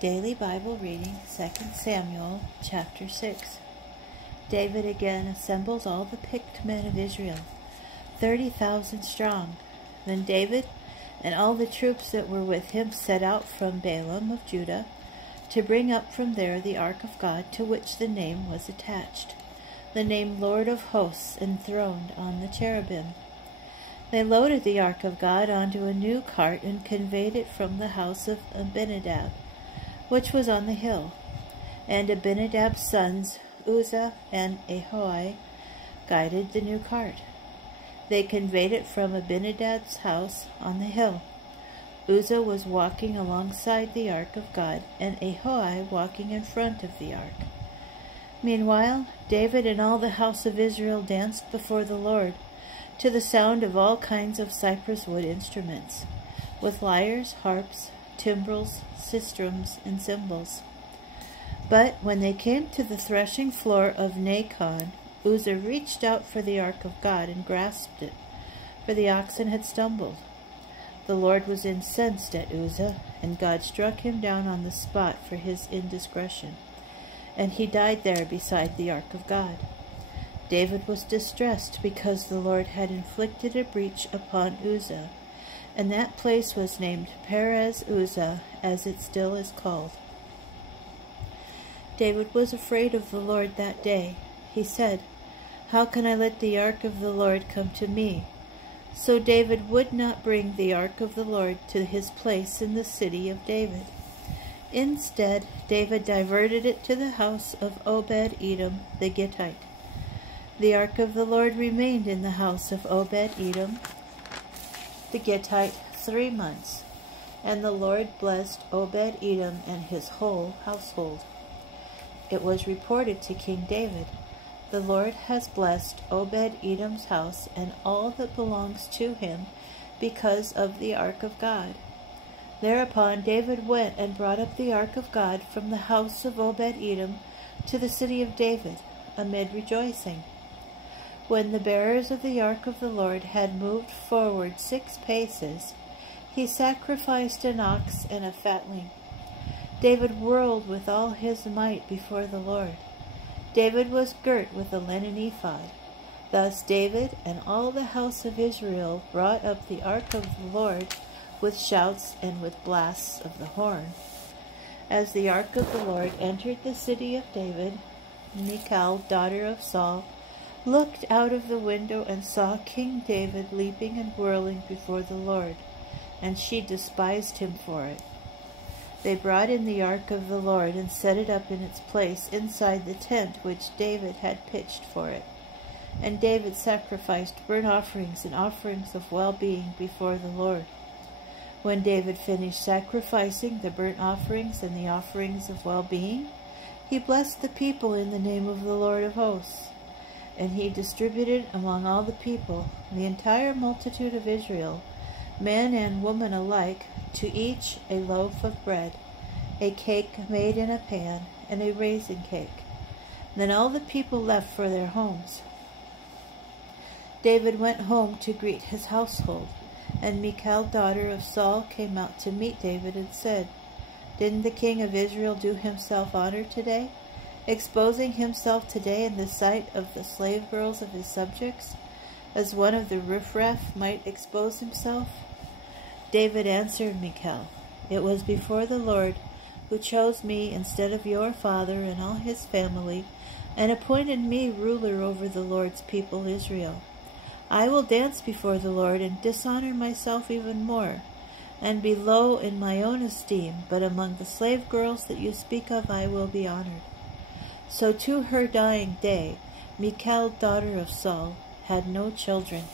Daily Bible reading, 2 Samuel chapter 6. David again assembles all the picked men of Israel, 30,000 strong. Then David and all the troops that were with him set out from Baalim of Judah to bring up from there the ark of God, to which the name was attached, the name Lord of Hosts, enthroned on the cherubim. They loaded the ark of God onto a new cart and conveyed it from the house of Abinadab, which was on the hill. And Abinadab's sons, Uzzah and Ahoi, guided the new cart. They conveyed it from Abinadab's house on the hill. Uzzah was walking alongside the ark of God, and Ahoi walking in front of the ark. Meanwhile, David and all the house of Israel danced before the Lord, to the sound of all kinds of cypress wood instruments, with lyres, harps, timbrels, sistrums, and cymbals. But when they came to the threshing floor of Nacon, Uzzah reached out for the ark of God and grasped it, for the oxen had stumbled. The Lord was incensed at Uzzah, and God struck him down on the spot for his indiscretion, and he died there beside the ark of God. David was distressed because the Lord had inflicted a breach upon Uzzah, and that place was named Perez Uzzah, as it still is called. David was afraid of the Lord that day. He said, "How can I let the ark of the Lord come to me?" So David would not bring the ark of the Lord to his place in the city of David. Instead, David diverted it to the house of Obed-Edom the Gittite. The ark of the Lord remained in the house of Obed-Edom the Gittite 3 months, and the Lord blessed Obed-Edom and his whole household. It was reported to King David, "The Lord has blessed Obed-Edom's house and all that belongs to him because of the ark of God." Thereupon David went and brought up the ark of God from the house of Obed-Edom to the city of David, amid rejoicing. When the bearers of the ark of the Lord had moved forward 6 paces, he sacrificed an ox and a fatling. David whirled with all his might before the Lord. David was girt with a linen ephod. Thus David and all the house of Israel brought up the ark of the Lord with shouts and with blasts of the horn. As the ark of the Lord entered the city of David, Michal, daughter of Saul, looked out of the window and saw King David leaping and whirling before the Lord, and she despised him for it. They brought in the ark of the Lord and set it up in its place inside the tent which David had pitched for it. And David sacrificed burnt offerings and offerings of well-being before the Lord. When David finished sacrificing the burnt offerings and the offerings of well-being, he blessed the people in the name of the Lord of hosts. And he distributed among all the people, the entire multitude of Israel, man and woman alike, to each a loaf of bread, a cake made in a pan, and a raisin cake. Then all the people left for their homes. David went home to greet his household, and Michal, daughter of Saul, came out to meet David and said, "Didn't the king of Israel do himself honor today, exposing himself today in the sight of the slave girls of his subjects, as one of the riffraff might expose himself?" David answered Michal, "It was before the Lord, who chose me instead of your father and all his family, and appointed me ruler over the Lord's people Israel. I will dance before the Lord and dishonor myself even more, and be low in my own esteem, but among the slave girls that you speak of I will be honored." So to her dying day, Michal, daughter of Saul, had no children.